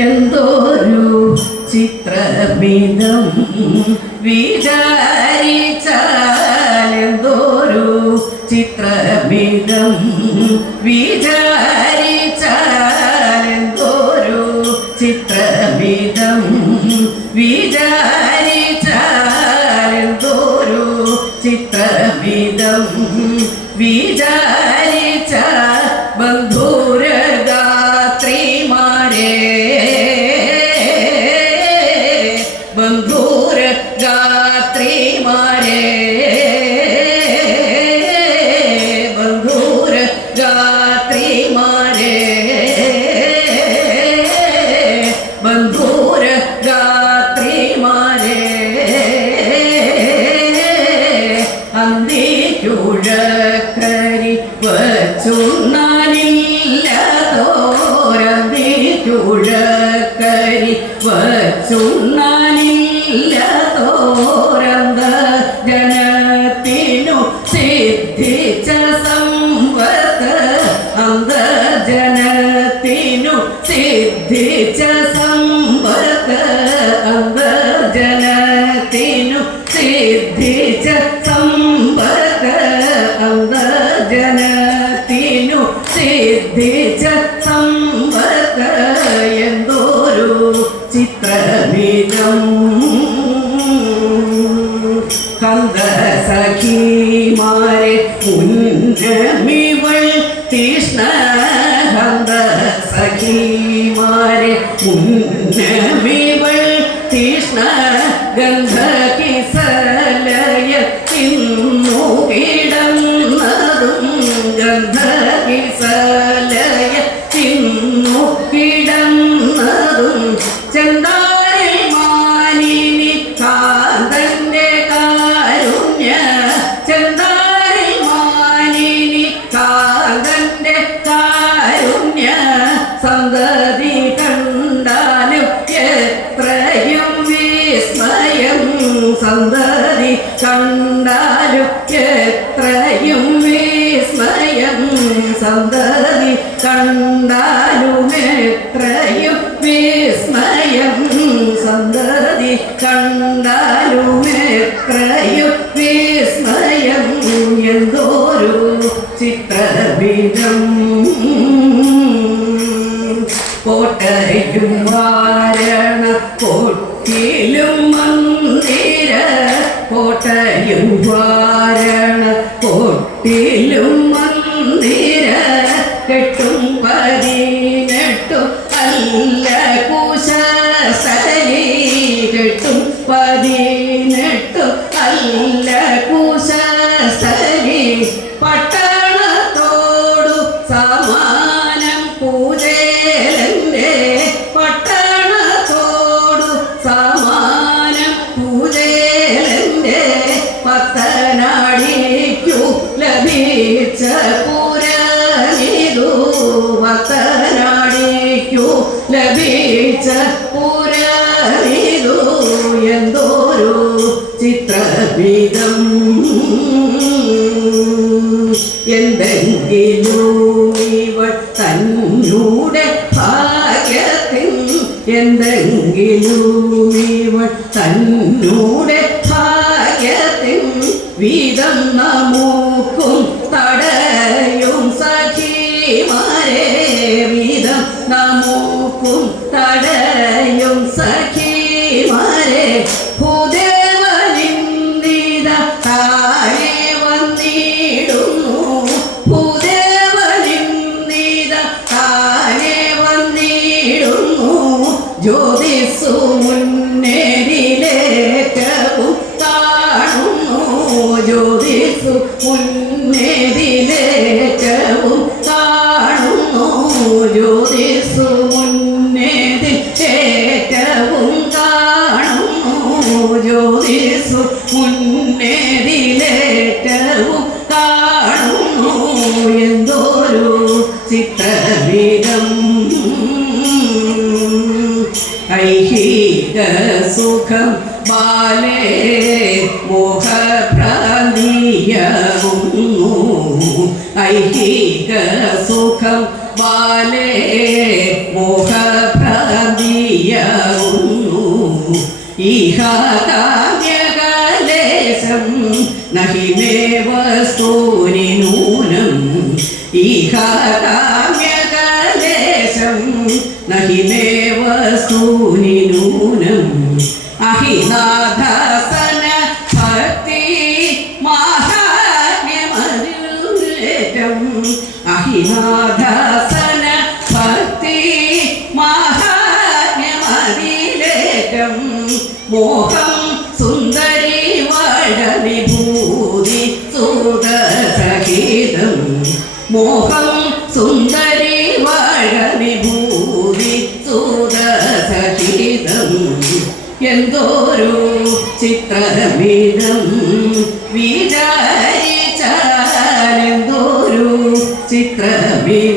എന്തൊരു ചിത്രമിതം വിചാരിച്ചാലെന്തൊരു ചിത്രമിതം വിചാരിച്ചാലെന്തൊരു ചിത്രമിതം വിചാരിച്ചാലെന്തൊരു ചിത്രമിതം വിചാരിച്ച ബന്ധുരഗാത്രിമാരെ ബന്ധുരഗാത്രിമാരെ ബന്ധുരഗാത്രിമാരെ ബന്ധുരഗാത്രിമാരെ അന്തിക്കുഴക്കരി വച്ചുണ്ണാനില്ലതോരന്തിക്കുഴക്കരി വച്ചുണ്ണാനില്ലതോരന്ത ജനത്തിനു സിദ്ധിച്ച സമ്പത്ത് അന്തർജനത്തിനു സിദ്ധിച്ച സമ്പത്ത് അന്തർജനത്തിനു സിദ്ധിച്ച സമ്പത്ത് അന്തർജനത്തിനു സിദ്ധിച്ച സമ്പത്ത് എന്തൊരു ചിത്രമിതം ഹന്തസഖിമാരെ മുന്നമിവൾ തീഷ്ണ ഹന്തസഖിമാരെ മുന്നമിവൾ തീഷ്ണ ഗന്ധകിസലയത്തിന്നു കിടന്നതും ഗന്ധകിസലയത്തിന്നു കിടന്നതും ചെന്താരിൽ മാനിനി കാന്തന്റെ കാരുണ്യ ചെന്താരിൽ മാനിനി കാന്തന്റെ കാരുണ്യ സന്തതി കണ്ടാലും എത്രയും വിസ്മയം സന്തതി കണ്ടാലും എത്രയും വിസ്മയം സന്തതി കണ്ടാലും എത്രയും വിസ്മയം സന്തതി കണ്ടാലും എത്രയും വിസ്മയം എന്തൊരു ചിത്രവിധം കോട്ടയും വാരണ കോട്ടിലും മന്ദിര കോട്ടയും വാരണ കോട്ടിലും മന്ദിര കെട്ടും 18 അല്ല കുശസലി കെട്ടും 18 അല്ല കുശസലി പട്ടണത്തോടു സമാനം പൂജേലന്റെ പട്ടണത്തോടു സമാനം പൂജേലന്റെ പത്തനാടിക്കു ലഭിച്ച പുരനിതു പത്തനാടിക്കു ലഭിച്ച പുരനിതു എന്തൊരു ചിത്രവിധം എന്തെങ്കിലും ഇവൾ തന്നൂടെ ഭാഗ്യത്തിൻ എന്തെങ്കിലും ഇവൾ തന്നൂടെ ഭാഗ്യത്തിൻ വീതം നമുക്കും തടയും സഖിമാരെ വീതം നമുക്കും തടയും സഖിമാരെ ഭൂദേവനിന്ദിത താഴെ വന്നിടുന്നു ഭൂദേവനിന്ദിത താഴെ വന്നിടുന്നു ജ്യോതിസ്സു മുന്നേരിലേറ്റവും കാണുന്നു ജ്യോതിസ്സു മുന്നേരിലേറ്റവും കാണുന്നു ജ്യോതിസ്സു മുന്നേരിലേറ്റവും കാണുന്നു ജ്യോതിസ്സു മുന്നേരിലേറ്റവും കാണുന്നു എന്തൊരു ചിത്രവിധം ഐഹിക സുഖം ബാലേ മോഹഭ്രാന്തിയവും ഐഹിക സുഖം ബാലേ മോഹഭ്രാന്തി കാമ്യകലേശം നഹി മേ വസ്തൂനി നൂനം ഈഹ കാമ്യകലേശം നഹി മേ വസ്തൂനി നൂനം അഹിനാഥസന ഭക്തി മാഹാത്മ്യമരുലേറ്റം അഹിനാഥസന ഭക്തി മാഹാത്മ്യമതിലേറ്റം മോഹം സുന്ദരി വടവിഭൂതി സുതസഹിതം മോഹം സുന്ദരി വടവിഭൂതി സുതസഹിതം എന്തോരു ചിത്രമിതം വിചാരിച്ചാലെന്തോരു ചിത്രമിതം